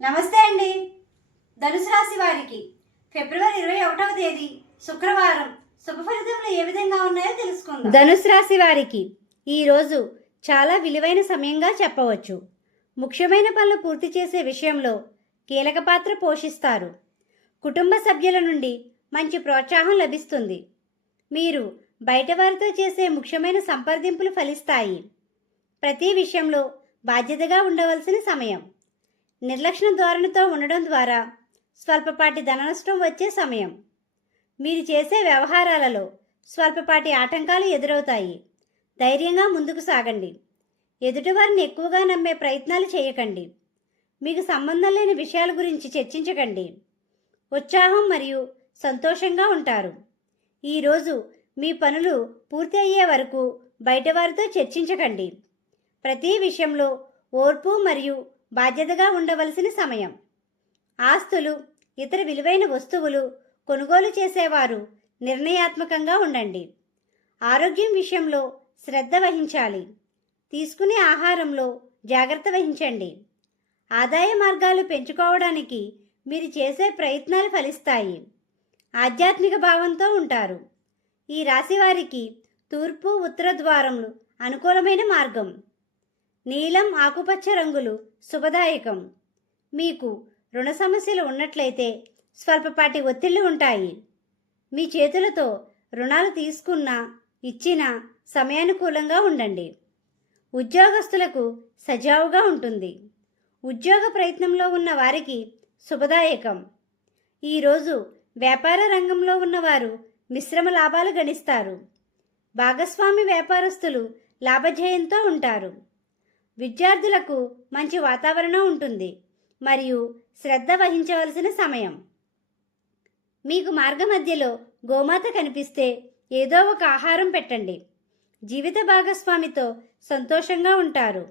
నమస్తే అండి. ధనుసు రాశి వారికి ఫిబ్రవరి ఇరవై ఒకటవ తేదీ శుక్రవారం. శుభ ఫలితములు ఏ విధంగా ఉన్నాయో తెలుసుకుందాం. ధనుసు రాశి వారికి ఈరోజు చాలా విలువైన సమయంగా చెప్పవచ్చు. ముఖ్యమైన పనులు పూర్తి చేసే విషయంలో కీలక పాత్ర పోషిస్తారు. కుటుంబ సభ్యుల నుండి మంచి ప్రోత్సాహం లభిస్తుంది. మీరు బయట వారితో చేసే ముఖ్యమైన సంప్రదింపులు ఫలిస్తాయి. ప్రతి విషయంలో బాధ్యతగా ఉండవలసిన సమయం. నిర్లక్ష్య ధోరణితో ఉండడం ద్వారా స్వల్పపాటి ధన నష్టం వచ్చే సమయం. మీరు చేసే వ్యవహారాలలో స్వల్పపాటి ఆటంకాలు ఎదురవుతాయి. ధైర్యంగా ముందుకు సాగండి. ఎదుటివారిని ఎక్కువగా నమ్మే ప్రయత్నాలు చేయకండి. మీకు సంబంధం లేని విషయాల గురించి చర్చించకండి. ఉత్సాహం మరియు సంతోషంగా ఉంటారు. ఈరోజు మీ పనులు పూర్తి అయ్యే వరకు బయటవారితో చర్చించకండి. ప్రతి విషయంలో ఓర్పు మరియు బాధ్యతగా ఉండవలసిన సమయం. ఆస్తులు ఇతర విలువైన వస్తువులు కొనుగోలు చేసేవారు నిర్ణయాత్మకంగా ఉండండి. ఆరోగ్యం విషయంలో శ్రద్ధ వహించాలి. తీసుకునే ఆహారంలో జాగ్రత్త వహించండి. ఆదాయ మార్గాలు పెంచుకోవడానికి మీరు చేసే ప్రయత్నాలు ఫలిస్తాయి. ఆధ్యాత్మిక భావంతో ఉంటారు. ఈ రాశి వారికి తూర్పు ఉత్తర ద్వారములు అనుకూలమైన మార్గం. నీలం ఆకుపచ్చ రంగులు శుభదాయకం. మీకు రుణ సమస్యలు ఉన్నట్లయితే స్వల్పపాటి ఒత్తిళ్ళు ఉంటాయి. మీ చేతులతో రుణాలు తీసుకున్నా ఇచ్చినా సమయానుకూలంగా ఉండండి. ఉద్యోగస్తులకు సజావుగా ఉంటుంది. ఉద్యోగ ప్రయత్నంలో ఉన్న వారికి శుభదాయకం. ఈరోజు వ్యాపార రంగంలో ఉన్నవారు మిశ్రమ లాభాలు గణిస్తారు. భాగస్వామి వ్యాపారస్తులు లాభజయంతో ఉంటారు. విద్యార్థులకు మంచి వాతావరణం ఉంటుంది మరియు శ్రద్ధ వహించవలసిన సమయం. మీకు మార్గ మధ్యలో గోమాత కనిపిస్తే ఏదో ఒక ఆహారం పెట్టండి. జీవిత భాగస్వామితో సంతోషంగా ఉంటారు.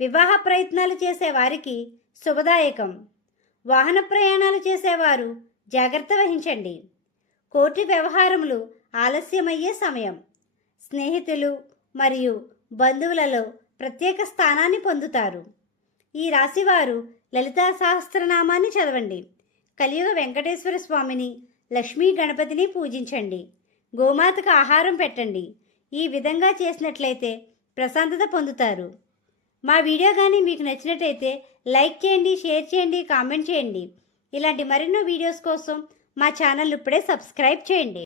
వివాహ ప్రయత్నాలు చేసేవారికి శుభదాయకం. వాహన ప్రయాణాలు చేసేవారు జాగ్రత్త వహించండి. కోర్టు వ్యవహారములు ఆలస్యమయ్యే సమయం. స్నేహితులు మరియు బంధువులలో ప్రత్యేక స్థానాన్ని పొందుతారు. ఈ రాశివారు లలితా సహస్రనామాన్ని చదవండి. కలియుగ వెంకటేశ్వర స్వామిని లక్ష్మీ గణపతిని పూజించండి. గోమాతకు ఆహారం పెట్టండి. ఈ విధంగా చేసినట్లయితే ప్రశాంతత పొందుతారు. మా వీడియో కానీ మీకు నచ్చినట్టయితే లైక్ చేయండి షేర్ చేయండి కామెంట్ చేయండి. ఇలాంటి మరెన్నో వీడియోస్ కోసం మా ఛానల్ ఇప్పుడే సబ్స్క్రైబ్ చేయండి.